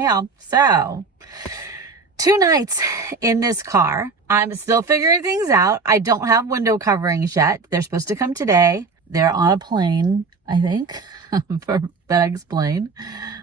Hey y'all. So 2 nights in this car. I'm still figuring things out. I don't have window coverings yet. They're supposed to come today. They're on a plane, I think, for FedEx plane,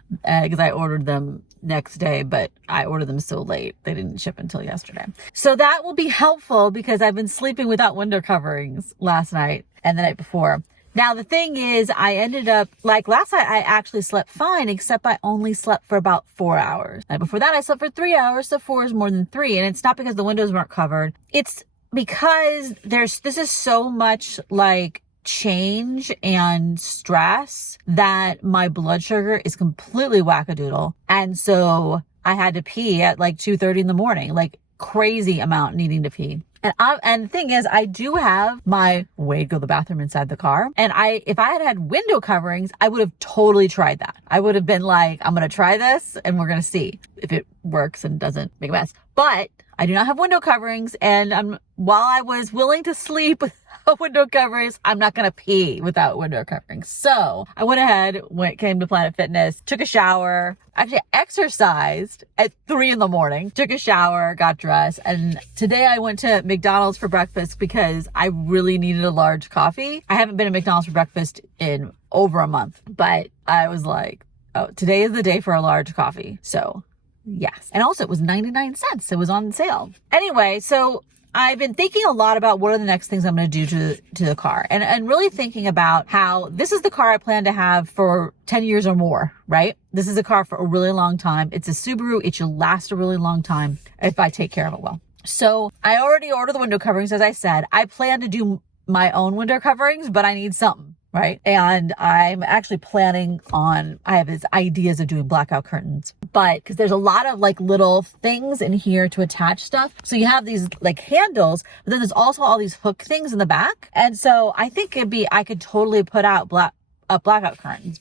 because I ordered them next day, but I ordered them so late. They didn't ship until yesterday. So that will be helpful because I've been sleeping without window coverings last night and the night before. Now, the thing is, I ended up, like last night, I actually slept fine, except I only slept for about 4 hours. And before that, I slept for 3 hours, so 4 is more than 3. And it's not because the windows weren't covered. It's because this is so much like change and stress that my blood sugar is completely wackadoodle. And so I had to pee at like 2:30 in the morning, like crazy amount needing to pee. And the thing is, I do have my way to go to the bathroom inside the car. And if I had had window coverings, I would have totally tried that. I would have been like, I'm going to try this and we're going to see if it works and doesn't make a mess. But I do not have window coverings. And while I was willing to sleep without window coverings, I'm not going to pee without window coverings. So I went ahead, came to Planet Fitness, took a shower, actually exercised at 3 a.m, took a shower, got dressed. And today I went to McDonald's for breakfast because I really needed a large coffee. I haven't been to McDonald's for breakfast in over a month, but I was like, oh, today is the day for a large coffee. So yes. And also it was 99 cents. It was on sale. Anyway, so I've been thinking a lot about what are the next things I'm going to do to the car and really thinking about how this is the car I plan to have for 10 years or more, right? This is a car for a really long time. It's a Subaru. It should last a really long time if I take care of it well. So I already ordered the window coverings. As I said, I plan to do my own window coverings, but I need something. Right. And I'm actually planning on, I have these ideas of doing blackout curtains, but because there's a lot of like little things in here to attach stuff. So you have these like handles, but then there's also all these hook things in the back. And so I think I could totally put out blackout curtains,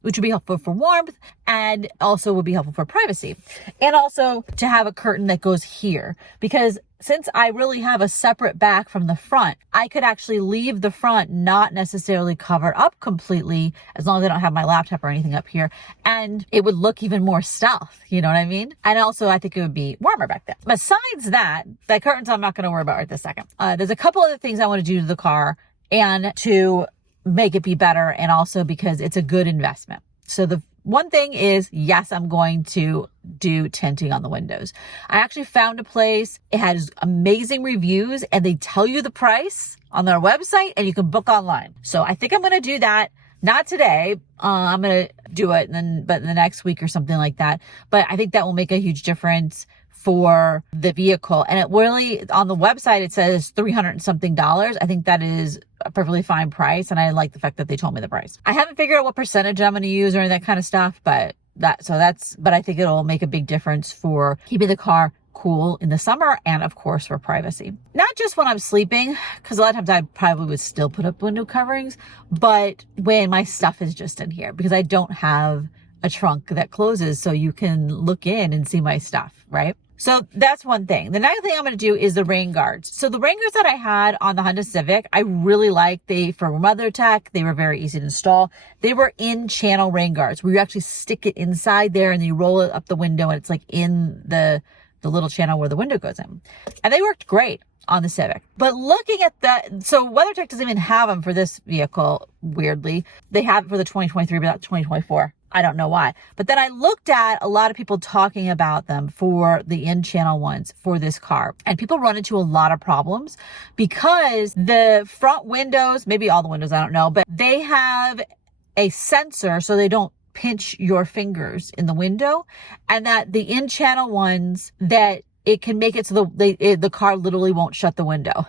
which would be helpful for warmth and also would be helpful for privacy. And also to have a curtain that goes here, because since I really have a separate back from the front, I could actually leave the front not necessarily covered up completely as long as I don't have my laptop or anything up here. And it would look even more stealth. You know what I mean? And also I think it would be warmer back there. Besides that, the curtains I'm not going to worry about right this second. There's a couple other things I want to do to the car and to make it be better, and also because it's a good investment. So the one thing is, yes, I'm going to do tinting on the windows. I actually found a place. It has amazing reviews and they tell you the price on their website and you can book online. So I think I'm going to do that. Not today. I'm going to do it but in the next week or something like that. But I think that will make a huge difference for the vehicle. And it really, on the website, it says $300 and something. I think that is a perfectly fine price. And I like the fact that they told me the price. I haven't figured out what percentage I'm going to use or any of that kind of stuff, but I think it'll make a big difference for keeping the car cool in the summer and of course for privacy. Not just when I'm sleeping, because a lot of times I probably would still put up window coverings, but when my stuff is just in here, because I don't have a trunk that closes so you can look in and see my stuff, right? So that's one thing. The next thing I'm going to do is the rain guards. So the rain guards that I had on the Honda Civic, I really liked. For WeatherTech, they were very easy to install. They were in-channel rain guards where you actually stick it inside there and you roll it up the window and it's like in the little channel where the window goes in. And they worked great on the Civic. But looking at that, so WeatherTech doesn't even have them for this vehicle, weirdly. They have it for the 2023, but not 2024. I don't know why. But then I looked at a lot of people talking about them for the in-channel ones for this car. And people run into a lot of problems because the front windows, maybe all the windows, I don't know, but they have a sensor so they don't pinch your fingers in the window. And that the in-channel ones, that it can make it so the car literally won't shut the window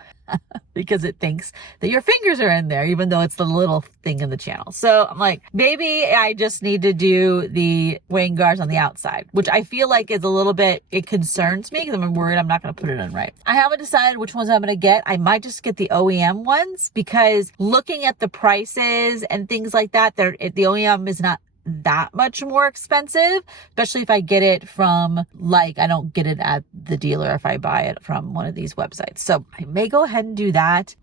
because it thinks that your fingers are in there, even though it's the little thing in the channel. So I'm like, maybe I just need to do the rain guards on the outside, which I feel like is a little bit, it concerns me because I'm worried I'm not going to put it in right. I haven't decided which ones I'm going to get. I might just get the OEM ones because looking at the prices and things like that, the OEM is not that much more expensive, especially if I get it from, like, I don't get it at the dealer if I buy it from one of these websites. So I may go ahead and do that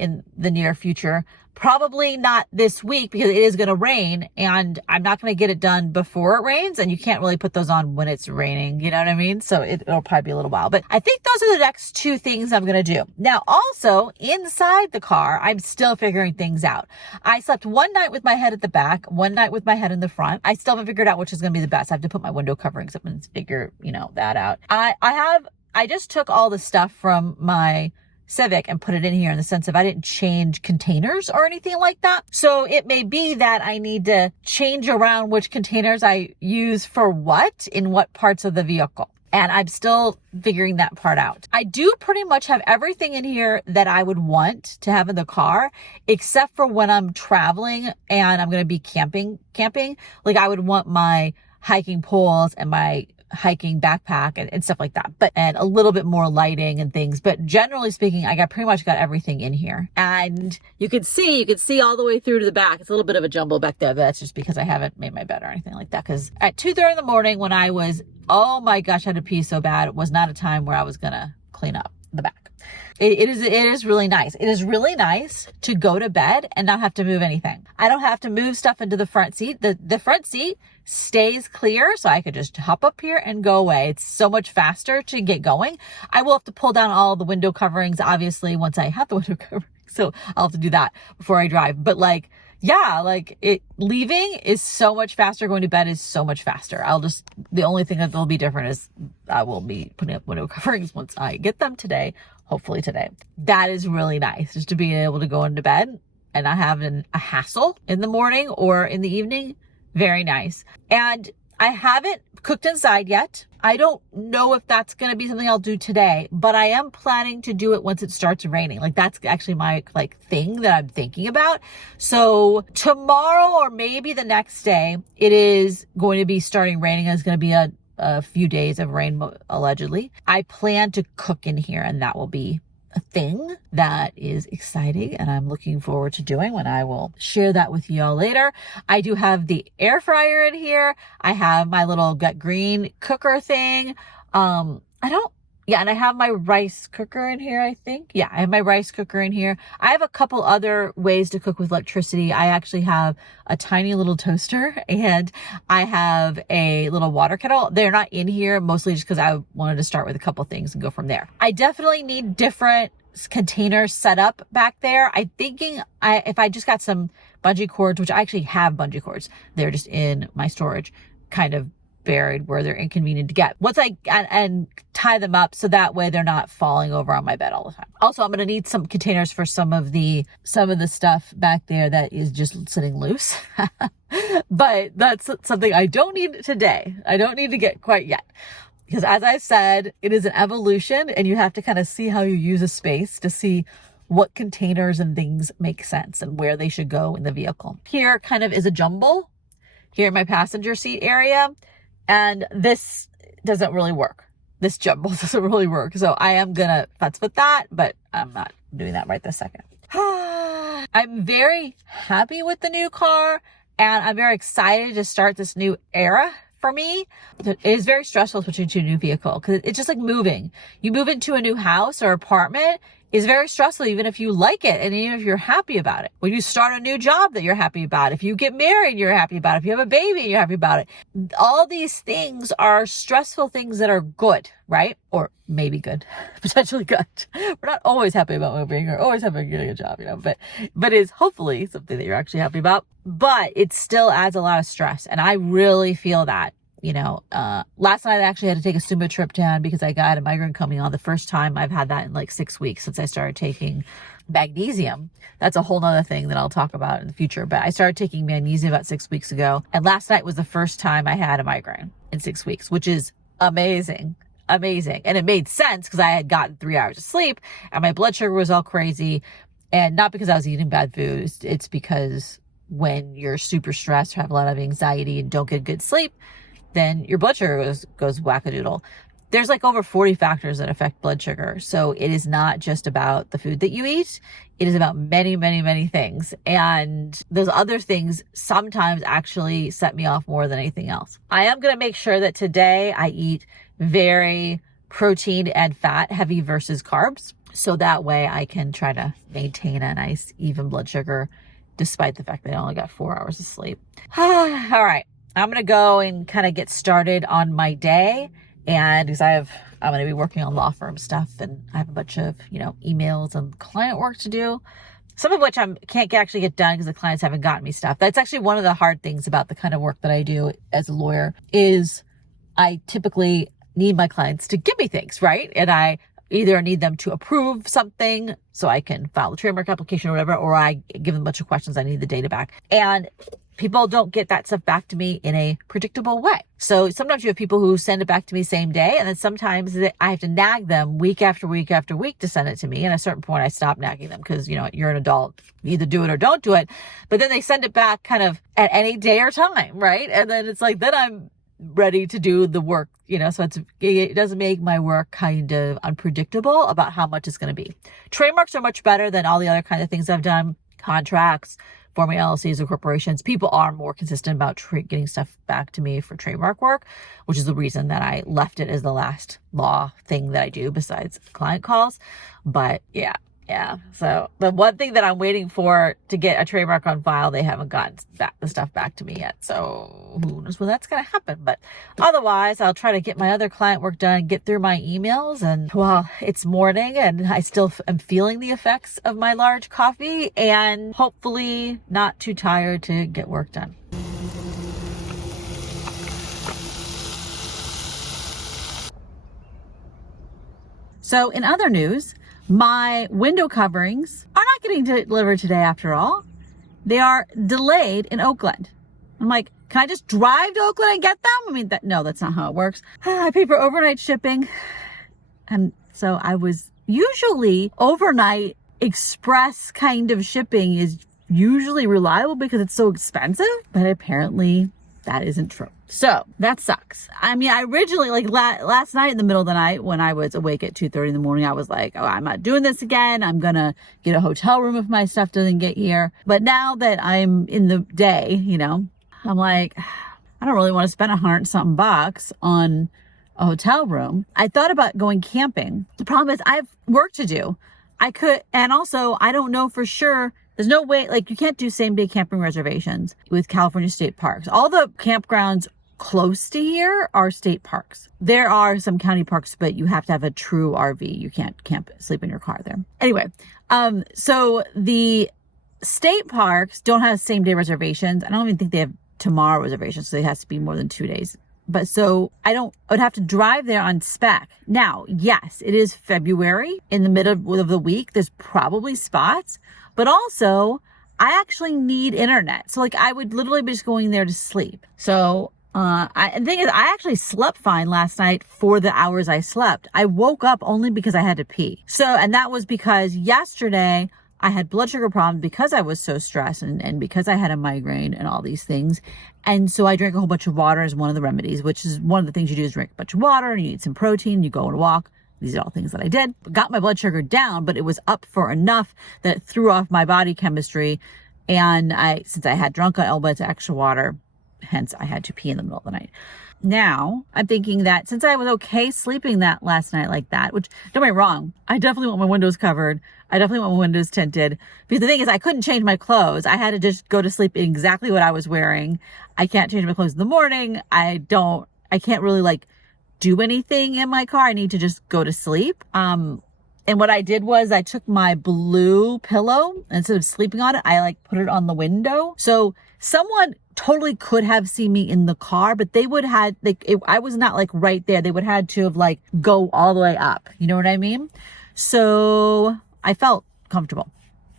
in the near future. Probably not this week because it is going to rain, and I'm not going to get it done before it rains, and you can't really put those on when it's raining, you know what I mean? So it'll probably be a little while, but I think those are the next two things I'm going to do. Now, also inside the car, I'm still figuring things out. I slept one night with my head at the back, one night with my head in the front. I still haven't figured out which is going to be the best. I have to put my window coverings up and figure, that out. I just took all the stuff from my Civic and put it in here in the sense of I didn't change containers or anything like that. So it may be that I need to change around which containers I use for what in what parts of the vehicle. And I'm still figuring that part out. I do pretty much have everything in here that I would want to have in the car, except for when I'm traveling and I'm going to be camping. Like I would want my hiking poles and my hiking backpack and stuff like that, and a little bit more lighting and things. But generally speaking, I pretty much got everything in here. And you can see all the way through to the back. It's a little bit of a jumble back there, but that's just because I haven't made my bed or anything like that. Because at 2:30 in the morning when I was, oh my gosh, I had to pee so bad, it was not a time where I was gonna clean up the back. It is really nice. It is really nice to go to bed and not have to move anything. I don't have to move stuff into the front seat. The front seat stays clear, so I could just hop up here and go away. It's so much faster to get going. I will have to pull down all the window coverings, obviously, once I have the window coverings. So I'll have to do that before I drive. But leaving is so much faster. Going to bed is so much faster. The only thing that will be different is I will be putting up window coverings once I get them today. Hopefully today. That is really nice, just to be able to go into bed and not have a hassle in the morning or in the evening. Very nice. And I haven't cooked inside yet. I don't know if that's going to be something I'll do today, but I am planning to do it once it starts raining. Like that's actually my thing that I'm thinking about. So tomorrow or maybe the next day, it is going to be starting raining. It's going to be a few days of rain, allegedly. I plan to cook in here, and that will be a thing that is exciting and I'm looking forward to doing, when I will share that with y'all later. I do have the air fryer in here. I have my little Gut Green cooker thing. And I have my rice cooker in here, I think. Yeah, I have my rice cooker in here. I have a couple other ways to cook with electricity. I actually have a tiny little toaster and I have a little water kettle. They're not in here, mostly just because I wanted to start with a couple things and go from there. I definitely need different containers set up back there. I'm thinking if I just got some bungee cords, which I actually have bungee cords, they're just in my storage, kind of buried where they're inconvenient to get. Once and tie them up so that way they're not falling over on my bed all the time. Also, I'm going to need some containers for some of the stuff back there that is just sitting loose. But that's something I don't need today. I don't need to get quite yet. Because as I said, it is an evolution and you have to kind of see how you use a space to see what containers and things make sense and where they should go in the vehicle. Here kind of is a jumble here in my passenger seat area. And this doesn't really work. This jumble doesn't really work. So I am going to futz with that, but I'm not doing that right this second. I'm very happy with the new car and I'm very excited to start this new era for me. It is very stressful switching to a new vehicle because it's just like moving. You move into a new house or apartment is very stressful, even if you like it and even if you're happy about it. When you start a new job that you're happy about, if you get married, you're happy about it. If you have a baby, you're happy about it. All these things are stressful things that are good, right? Or maybe good, potentially good. We're not always happy about moving or always happy getting a job, but it's hopefully something that you're actually happy about. But it still adds a lot of stress. And I really feel that. Last night I actually had to take a Zumba trip down because I got a migraine coming on. The first time I've had that in like 6 weeks since I started taking magnesium. That's a whole nother thing that I'll talk about in the future. But I started taking magnesium about 6 weeks ago. And last night was the first time I had a migraine in 6 weeks, which is amazing. Amazing. And it made sense because I had gotten 3 hours of sleep and my blood sugar was all crazy. And not because I was eating bad food. It's because when you're super stressed or have a lot of anxiety and don't get good sleep, then your blood sugar goes wackadoodle. There's like over 40 factors that affect blood sugar. So it is not just about the food that you eat. It is about many, many, many things. And those other things sometimes actually set me off more than anything else. I am going to make sure that today I eat very protein and fat heavy versus carbs. So that way I can try to maintain a nice even blood sugar despite the fact that I only got 4 hours of sleep. All right. I'm going to go and kind of get started on my day. And because I'm going to be working on law firm stuff, and I have a bunch of, emails and client work to do. Some of which I can't actually get done because the clients haven't gotten me stuff. That's actually one of the hard things about the kind of work that I do as a lawyer is I typically need my clients to give me things, right? And I either need them to approve something so I can file the trademark application or whatever, or I give them a bunch of questions. I need the data back. And people don't get that stuff back to me in a predictable way. So sometimes you have people who send it back to me same day, and then sometimes I have to nag them week after week after week to send it to me. And at a certain point, I stop nagging them because, you're an adult. You either do it or don't do it. But then they send it back kind of at any day or time, right? And then it's like, then I'm ready to do the work, so it doesn't make my work kind of unpredictable about how much it's going to be. Trademarks are much better than all the other kind of things I've done. Contracts, forming LLCs or corporations, people are more consistent about getting stuff back to me for trademark work, which is the reason that I left it as the last law thing that I do besides client calls. But yeah. So the one thing that I'm waiting for to get a trademark on file, they haven't gotten the stuff back to me yet. So who knows when that's going to happen. But otherwise, I'll try to get my other client work done, get through my emails. And it's morning and I still am feeling the effects of my large coffee and hopefully not too tired to get work done. So in other news, my window coverings are not getting delivered today after all. They are delayed in Oakland. I'm like, can I just drive to Oakland and get them? I mean, that's not how it works. I pay for overnight shipping. And so usually overnight express kind of shipping is usually reliable because it's so expensive, but apparently that isn't true. So that sucks. I mean, I originally, last night in the middle of the night when I was awake at 2:30 in the morning, I was like, oh, I'm not doing this again. I'm going to get a hotel room if my stuff doesn't get here. But now that I'm in the day, I'm like, I don't really want to spend $100-something on a hotel room. I thought about going camping. The problem is I have work to do. And also I don't know for sure. There's no way, you can't do same day camping reservations with California state parks. All the campgrounds close to here are state parks. There are some county parks, but you have to have a true RV. You can't sleep in your car there. Anyway, so the state parks don't have same day reservations. I don't even think they have tomorrow reservations, so it has to be more than 2 days. But so I would have to drive there on spec. Now, yes, it is February in the middle of the week. There's probably spots, but also I actually need internet. So I would literally be just going there to sleep. So the thing is, I actually slept fine last night for the hours I slept. I woke up only because I had to pee. And that was because yesterday I had blood sugar problems because I was so stressed and because I had a migraine and all these things. And so I drank a whole bunch of water as one of the remedies, which is one of the things you do is drink a bunch of water and you eat some protein, you go on a walk. These are all things that I did. Got my blood sugar down, but it was up for enough that it threw off my body chemistry. And since I had drunk a little bit of extra water, hence I had to pee in the middle of the night. Now I'm thinking that since I was okay sleeping that last night like that, which don't get me wrong, I definitely want my windows covered. I definitely want my windows tinted, because the thing is I couldn't change my clothes. I had to just go to sleep in exactly what I was wearing. I can't change my clothes in the morning. I can't really do anything in my car. I need to just go to sleep. And what I did was I took my blue pillow, instead of sleeping on it, I put it on the window. So someone totally could have seen me in the car, but they would have I was not right there. They would have had to have go all the way up. You know what I mean? So I felt comfortable,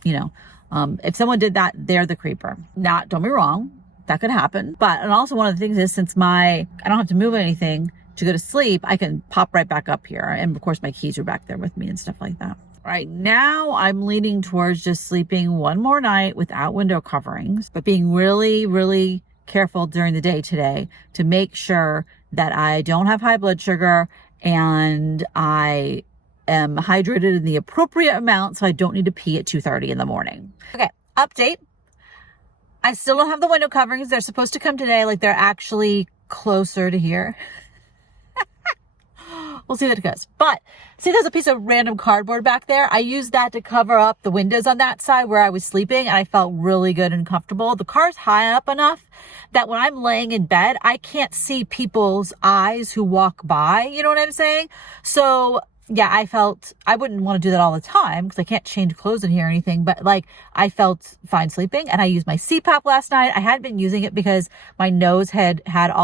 if someone did that, they're the creeper. Don't get me wrong, that could happen. And also one of the things is, since I don't have to move anything to go to sleep, I can pop right back up here. And of course my keys are back there with me and stuff like that. Right now I'm leaning towards just sleeping one more night without window coverings, but being really, really careful during the day today to make sure that I don't have high blood sugar and I am hydrated in the appropriate amount so I don't need to pee at 2:30 in the morning. Okay, update. I still don't have the window coverings. They're supposed to come today. They're actually closer to here. We'll see what it goes. But see, there's a piece of random cardboard back there. I used that to cover up the windows on that side where I was sleeping, and I felt really good and comfortable. The car's high up enough that when I'm laying in bed, I can't see people's eyes who walk by. You know what I'm saying? So yeah, I felt I wouldn't want to do that all the time because I can't change clothes in here or anything, but like I felt fine sleeping. And I used my CPAP last night. I hadn't been using it because my nose had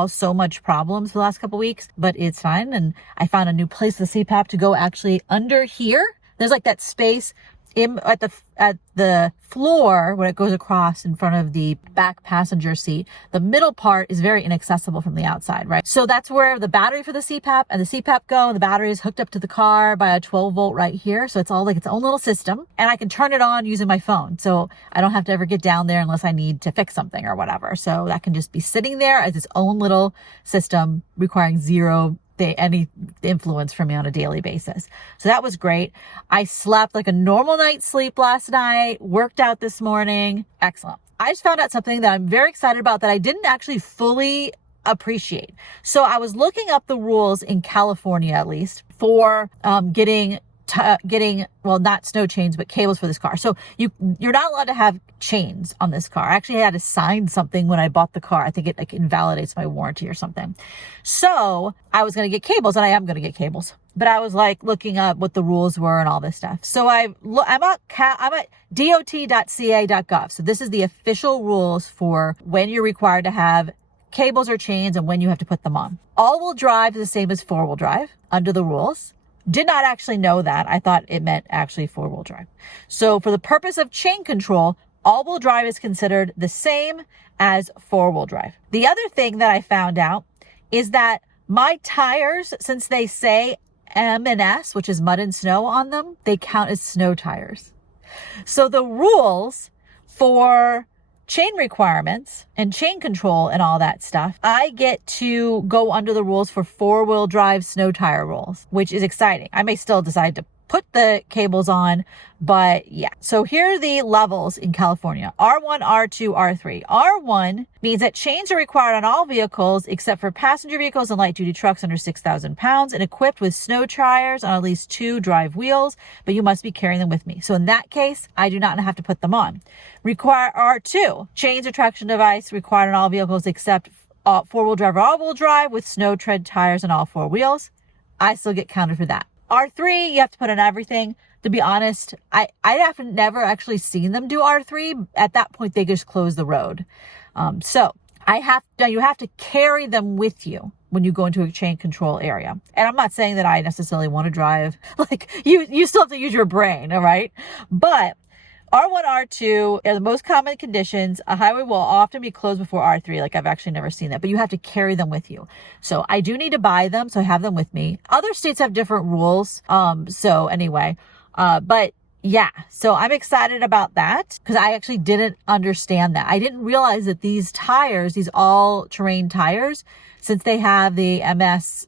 so much problems for the last couple weeks, but it's fine. And I found a new place for the CPAP to go actually under here. There's like that space at the floor when it goes across in front of the back passenger seat. The middle part is very inaccessible from the outside, right? So that's where the battery for the CPAP and the CPAP go. The battery is hooked up to the car by a 12 volt right here. So it's all like its own little system, and I can turn it on using my phone. So I don't have to ever get down there unless I need to fix something or whatever. So that can just be sitting there as its own little system, requiring zero any influence from me on a daily basis. So that was great. I slept like a normal night's sleep last night, worked out this morning. Excellent. I just found out something that I'm very excited about that I didn't actually fully appreciate. So I was looking up the rules in California, at least, for getting well, not snow chains, but cables for this car. So you're not allowed to have chains on this car. I actually had to sign something when I bought the car. I think it like invalidates my warranty or something. So I was going to get cables, and I am going to get cables, but I was like looking up what the rules were and all this stuff. So I'm at dot.ca.gov. So this is the official rules for when you're required to have cables or chains and when you have to put them on. All-wheel drive is the same as four-wheel drive under the rules. Did not actually know that. I thought it meant actually four-wheel drive. So for the purpose of chain control, all-wheel drive is considered the same as four-wheel drive. The other thing that I found out is that my tires, since they say M&S, which is mud and snow on them, they count as snow tires. So the rules for chain requirements and chain control and all that stuff, I get to go under the rules for four-wheel drive snow tire rules, which is exciting. I may still decide to put the cables on, but yeah. So here are the levels in California: R1, R2, R3. R1 means that chains are required on all vehicles except for passenger vehicles and light-duty trucks under 6,000 pounds and equipped with snow tires on at least 2 drive wheels, but you must be carrying them with me. So in that case, I do not have to put them on. Require R2, chains or traction device required on all vehicles except four-wheel drive or all-wheel drive with snow tread tires on all 4 wheels. I still get counted for that. R3, you have to put on everything. To be honest, I have never actually seen them do R3. At that point, they just close the road. So you have to carry them with you when you go into a chain control area. And I'm not saying that I necessarily want to drive. Like you still have to use your brain, all right? But R1, R2 are the most common conditions. A highway will often be closed before R3. Like I've actually never seen that, but you have to carry them with you. So I do need to buy them. So I have them with me. Other states have different rules. So anyway, but yeah, so I'm excited about that because I actually didn't understand that. I didn't realize that these tires, these all-terrain tires, since they have the MS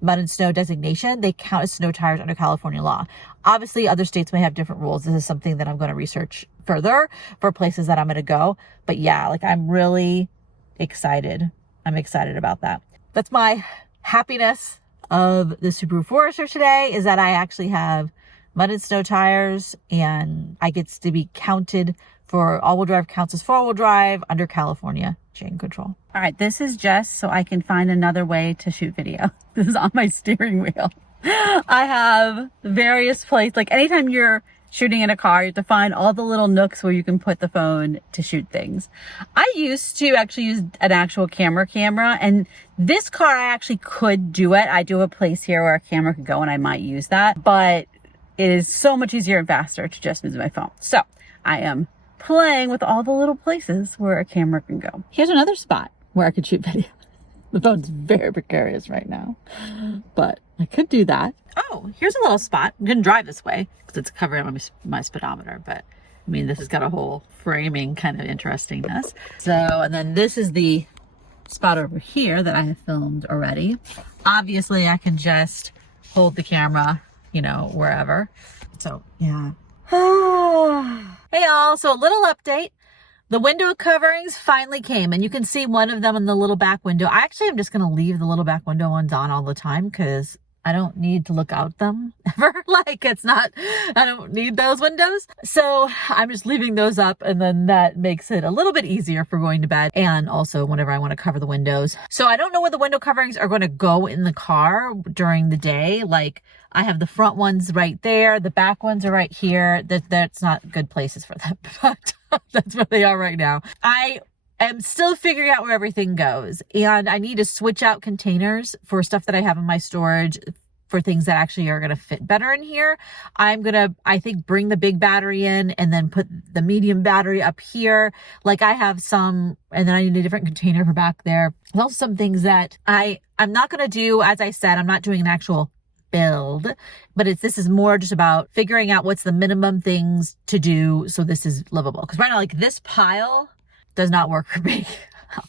mud and snow designation, they count as snow tires under California law. Obviously, other states may have different rules. This is something that I'm going to research further for places that I'm going to go. But yeah, like I'm really excited. I'm excited about that. That's my happiness of the Subaru Forester today, is that I actually have mud and snow tires and I get to be counted for all-wheel drive counts as four-wheel drive under California chain control. All right, this is just so I can find another way to shoot video. This is on my steering wheel. I have various places, like anytime you're shooting in a car, you have to find all the little nooks where you can put the phone to shoot things. I used to actually use an actual camera, and this car I actually could do it. I do have a place here where a camera could go and I might use that, but it is so much easier and faster to just use my phone. So I am playing with all the little places where a camera can go. Here's another spot where I could shoot video. The phone's very precarious right now, but I could do that. Oh, here's a little spot. I'm gonna drive this way because it's covering my speedometer, but I mean, this has got a whole framing kind of interestingness. So, and then this is the spot over here that I have filmed already. Obviously, I can just hold the camera, you know, wherever. So, yeah. Hey y'all, so a little update. The window coverings finally came, and you can see one of them in the little back window. I actually am just going to leave the little back window ones on all the time because I don't need to look out them ever. Like I don't need those windows. So I'm just leaving those up, and then that makes it a little bit easier for going to bed and also whenever I want to cover the windows. So I don't know where the window coverings are going to go in the car during the day. Like I have the front ones right there. The back ones are right here. That's not good places for them, but that's where they are right now. I'm still figuring out where everything goes, and I need to switch out containers for stuff that I have in my storage for things that actually are going to fit better in here. I'm going to, I think, bring the big battery in and then put the medium battery up here. Like I have some, and then I need a different container for back there. There's also some things that I'm not going to do. As I said, I'm not doing an actual build, but this is more just about figuring out what's the minimum things to do so this is livable. Because right now, like this pile does not work for me.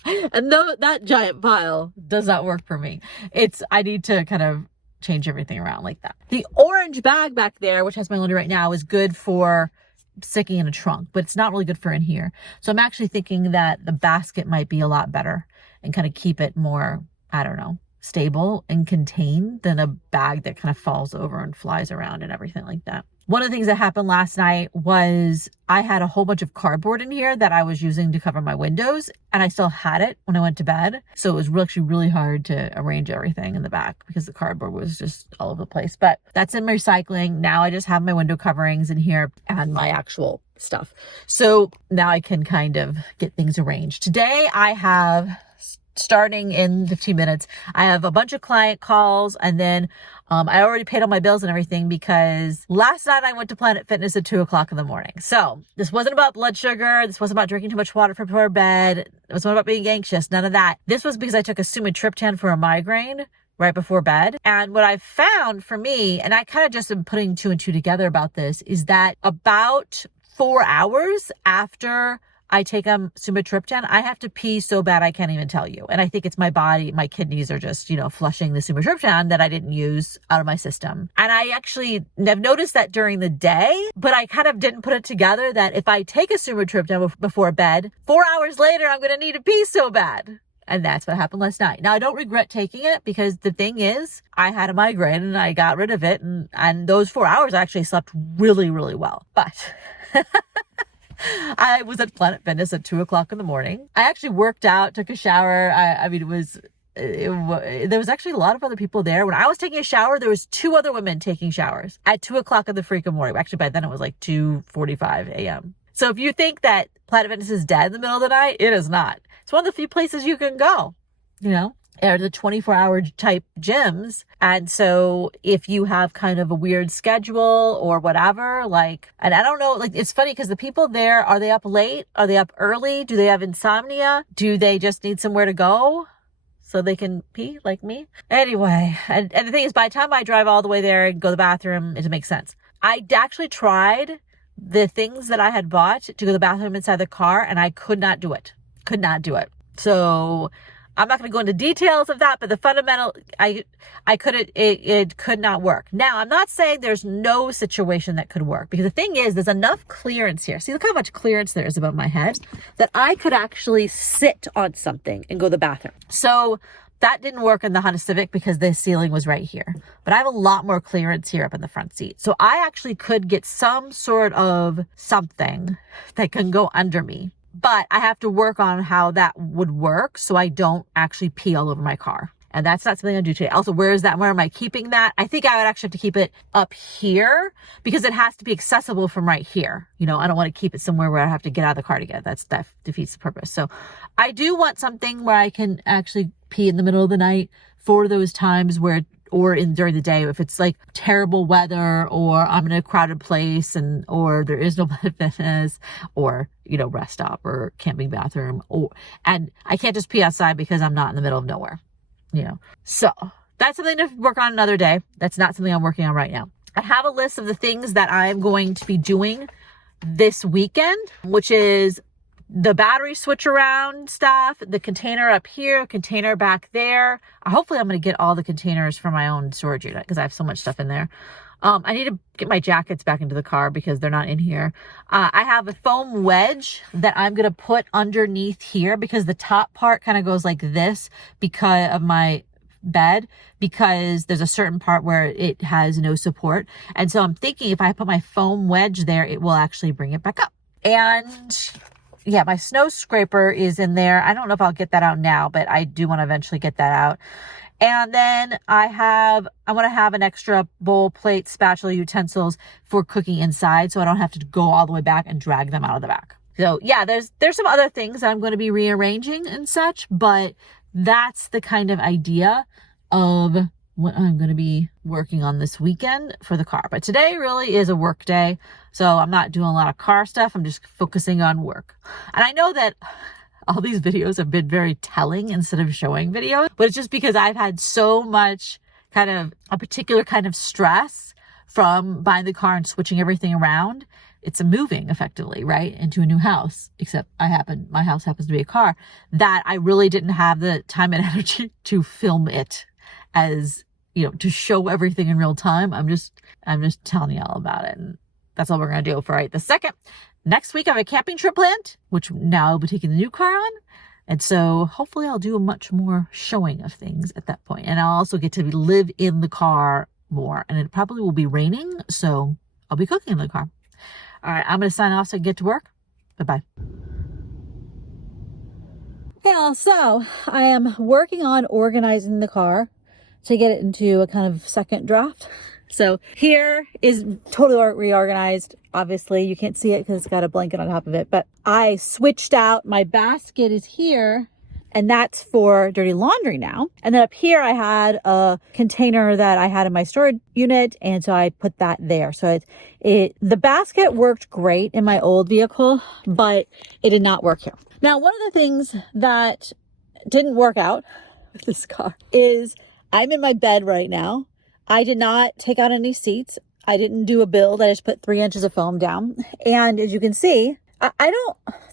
And that giant pile does not work for me. I need to kind of change everything around like that. The orange bag back there, which has my laundry right now, is good for sticking in a trunk, but it's not really good for in here. So I'm actually thinking that the basket might be a lot better and kind of keep it more, I don't know, stable and contained than a bag that kind of falls over and flies around and everything like that. One of the things that happened last night was I had a whole bunch of cardboard in here that I was using to cover my windows, and I still had it when I went to bed. So it was actually really hard to arrange everything in the back because the cardboard was just all over the place. But that's in recycling. Now I just have my window coverings in here and my actual stuff. So now I can kind of get things arranged. Today I have, starting in 15 minutes, I have a bunch of client calls, and then I already paid all my bills and everything because last night I went to Planet Fitness at 2:00 in the morning. So this wasn't about blood sugar. This wasn't about drinking too much water before bed. It wasn't about being anxious. None of that. This was because I took a sumatriptan for a migraine right before bed. And what I've found for me, and I kind of just am putting two and two together about this, is that about 4 hours after I take sumatriptan, I have to pee so bad I can't even tell you. And I think it's my body, my kidneys are just, flushing the sumatriptan that I didn't use out of my system. And I actually have noticed that during the day, but I kind of didn't put it together that if I take a sumatriptan before bed, 4 hours later, I'm going to need to pee so bad. And that's what happened last night. Now, I don't regret taking it because the thing is, I had a migraine and I got rid of it. And those 4 hours I actually slept really, really well. But I was at Planet Fitness at 2:00 in the morning. I actually worked out, took a shower. There was actually a lot of other people there. When I was taking a shower, there was 2 other women taking showers at 2:00 in the freaking morning. Actually, by then it was like 2:45 a.m. So if you think that Planet Fitness is dead in the middle of the night, it is not. It's one of the few places you can go, They're the 24-hour type gyms. And so if you have kind of a weird schedule or whatever, and I don't know, it's funny because the people there, are they up late? Are they up early? Do they have insomnia? Do they just need somewhere to go so they can pee like me? Anyway, and the thing is, by the time I drive all the way there and go to the bathroom, it makes sense. I actually tried the things that I had bought to go to the bathroom inside the car, and I could not do it. So I'm not going to go into details of that, but the fundamental, it could not work. Now, I'm not saying there's no situation that could work, because the thing is, there's enough clearance here. See, look how much clearance there is above my head that I could actually sit on something and go to the bathroom. So that didn't work in the Honda Civic because the ceiling was right here, but I have a lot more clearance here up in the front seat. So I actually could get some sort of something that can go under me. But I have to work on how that would work so I don't actually pee all over my car. And that's not something I do today. Also, where is that? Where am I keeping that? I think I would actually have to keep it up here because it has to be accessible from right here. I don't want to keep it somewhere where I have to get out of the car to get it. That defeats the purpose. So I do want something where I can actually pee in the middle of the night for those times during the day, if it's like terrible weather or I'm in a crowded place or there is no Planet Fitness or, rest stop or camping bathroom, and I can't just pee outside because I'm not in the middle of nowhere, So that's something to work on another day. That's not something I'm working on right now. I have a list of the things that I'm going to be doing this weekend, which is the battery switch around stuff, the container up here, container back there. Hopefully I'm going to get all the containers for my own storage unit because I have so much stuff in there. I need to get my jackets back into the car because they're not in here. I have a foam wedge that I'm going to put underneath here because the top part kind of goes like this because of my bed because there's a certain part where it has no support. And so I'm thinking if I put my foam wedge there, it will actually bring it back up. And yeah, my snow scraper is in there. I don't know if I'll get that out now, but I do want to eventually get that out. And then I want to have an extra bowl, plate, spatula, utensils for cooking inside, so I don't have to go all the way back and drag them out of the back. So yeah, there's some other things that I'm going to be rearranging and such, but that's the kind of idea of what I'm going to be working on this weekend for the car. But today really is a work day, so I'm not doing a lot of car stuff. I'm just focusing on work. And I know that all these videos have been very telling instead of showing videos, but it's just because I've had so much kind of a particular kind of stress from buying the car and switching everything around. It's a moving effectively, right, into a new house, except my house happens to be a car, that I really didn't have the time and energy to film it as, to show everything in real time. I'm just telling you all about it. And that's all we're going to do for right this second. Next week, I have a camping trip planned, which now I'll be taking the new car on. And so hopefully I'll do a much more showing of things at that point. And I'll also get to live in the car more. And it probably will be raining, so I'll be cooking in the car. All right, I'm going to sign off so I can get to work. Bye-bye. Okay, so I am working on organizing the car to get it into a kind of second draft. So here is totally reorganized. Obviously, you can't see it because it's got a blanket on top of it, but I switched out. My basket is here, and that's for dirty laundry now. And then up here, I had a container that I had in my storage unit, and so I put that there. So the basket worked great in my old vehicle, but it did not work here. Now, one of the things that didn't work out with this car is I'm in my bed right now. I did not take out any seats. I didn't do a build. I just put 3 inches of foam down. And as you can see,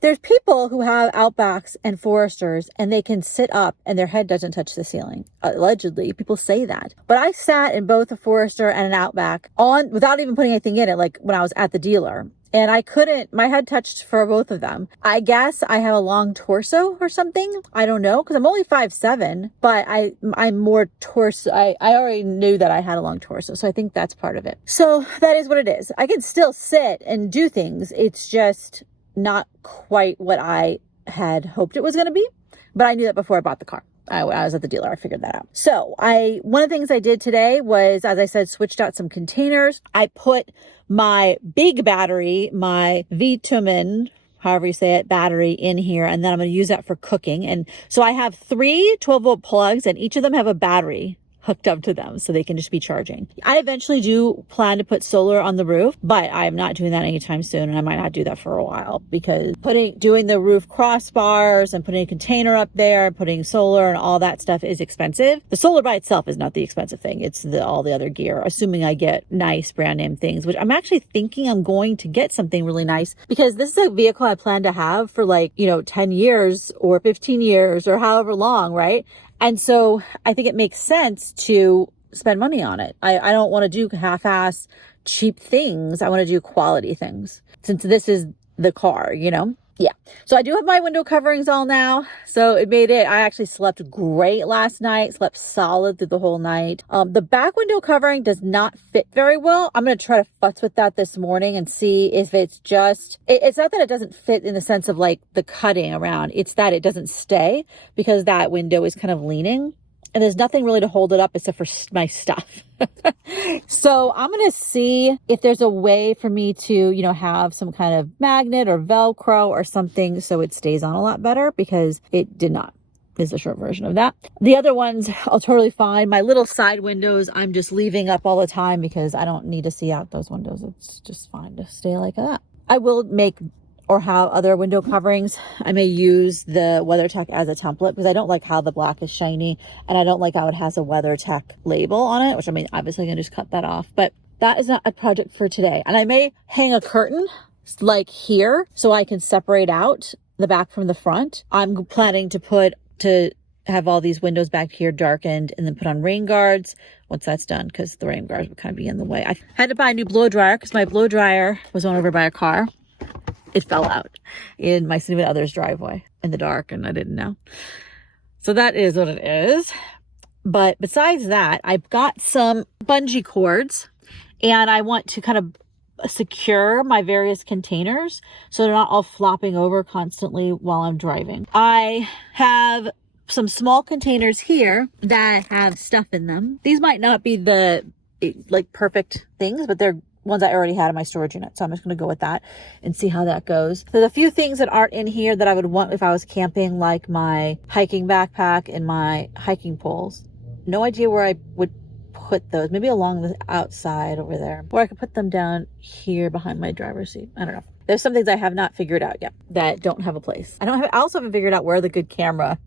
there's people who have Outbacks and Foresters and they can sit up and their head doesn't touch the ceiling. Allegedly, people say that. But I sat in both a Forester and an Outback without even putting anything in it, like when I was at the dealer. And my head touched for both of them. I guess I have a long torso or something. I don't know, because I'm only 5'7", but I'm more torso. I already knew that I had a long torso, so I think that's part of it. So that is what it is. I can still sit and do things. It's just not quite what I had hoped it was going to be, but I knew that before I bought the car. I was at the dealer. I figured that out. So one of the things I did today was, as I said, switched out some containers. I put my big battery, my Vitamin, however you say it, battery in here. And then I'm going to use that for cooking. And so I have 3 12-volt plugs and each of them have a battery hooked up to them so they can just be charging. I eventually do plan to put solar on the roof, but I'm not doing that anytime soon, and I might not do that for a while because doing the roof crossbars and putting a container up there, putting solar and all that stuff is expensive. The solar by itself is not the expensive thing. It's all the other gear, assuming I get nice brand name things, which I'm actually thinking I'm going to get something really nice because this is a vehicle I plan to have for 10 years or 15 years or however long, right? And so I think it makes sense to spend money on it. I don't want to do half-ass cheap things. I want to do quality things since this is the car, Yeah. So I do have my window coverings all now. So it made it. I actually slept great last night, slept solid through the whole night. The back window covering does not fit very well. I'm going to try to futz with that this morning and see if it's not that it doesn't fit in the sense of the cutting around. It's that it doesn't stay because that window is kind of leaning. And there's nothing really to hold it up except for my stuff. So I'm going to see if there's a way for me to, have some kind of magnet or Velcro or something so it stays on a lot better because it did not, is the short version of that. The other ones I'll totally find. My little side windows, I'm just leaving up all the time because I don't need to see out those windows. It's just fine to stay like that. I will make or have other window coverings. I may use the WeatherTech as a template because I don't like how the black is shiny and I don't like how it has a WeatherTech label on it, which obviously I can just cut that off, but that is not a project for today. And I may hang a curtain here so I can separate out the back from the front. I'm planning to have all these windows back here darkened and then put on rain guards once that's done because the rain guards would kind of be in the way. I had to buy a new blow dryer because my blow dryer was run over by a car. It fell out in my significant other's driveway in the dark and I didn't know. So that is what it is. But besides that, I've got some bungee cords, and I want to kind of secure my various containers so they're not all flopping over constantly while I'm driving. I have some small containers here that have stuff in them. These might not be the like perfect things, but they're ones I already had in my storage unit. So I'm just going to go with that and see how that goes. There's a few things that aren't in here that I would want if I was camping, like my hiking backpack and my hiking poles. No idea where I would put those. Maybe along the outside over there, or I could put them down here behind my driver's seat. I don't know. There's some things I have not figured out yet that don't have a place. I also haven't figured out where the good camera.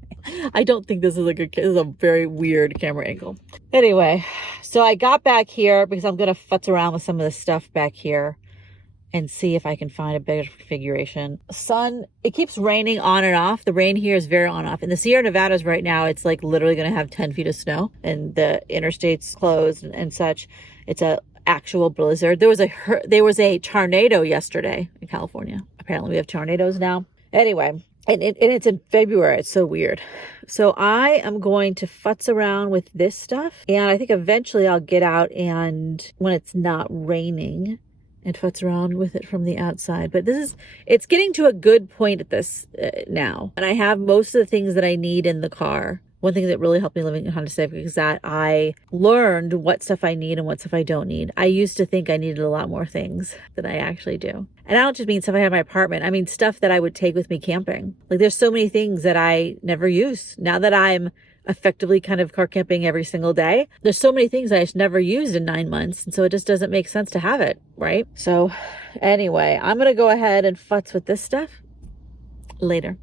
I don't think this is this is a very weird camera angle. Anyway, so I got back here because I'm going to futz around with some of the stuff back here and see if I can find a better configuration. Sun, it keeps raining on and off. The rain here is very on and off. In the Sierra Nevadas right now, it's like literally going to have 10 feet of snow, and the interstate's closed and such. It's a actual blizzard. There was a tornado yesterday in California. Apparently we have tornadoes now. Anyway, and it's in February. It's so weird. So I am going to futz around with this stuff, and I think eventually I'll get out, and when it's not raining, and futz around with it from the outside. But it's getting to a good point at this now. And I have most of the things that I need in the car. One thing that really helped me living in Honda Civic is that I learned what stuff I need and what stuff I don't need. I used to think I needed a lot more things than I actually do. And I don't just mean stuff I have in my apartment. I mean stuff that I would take with me camping. Like there's so many things that I never use. Now that I'm effectively kind of car camping every single day, there's so many things I just never used in 9 months, and so it just doesn't make sense to have it, right? So anyway, I'm gonna go ahead and futz with this stuff later.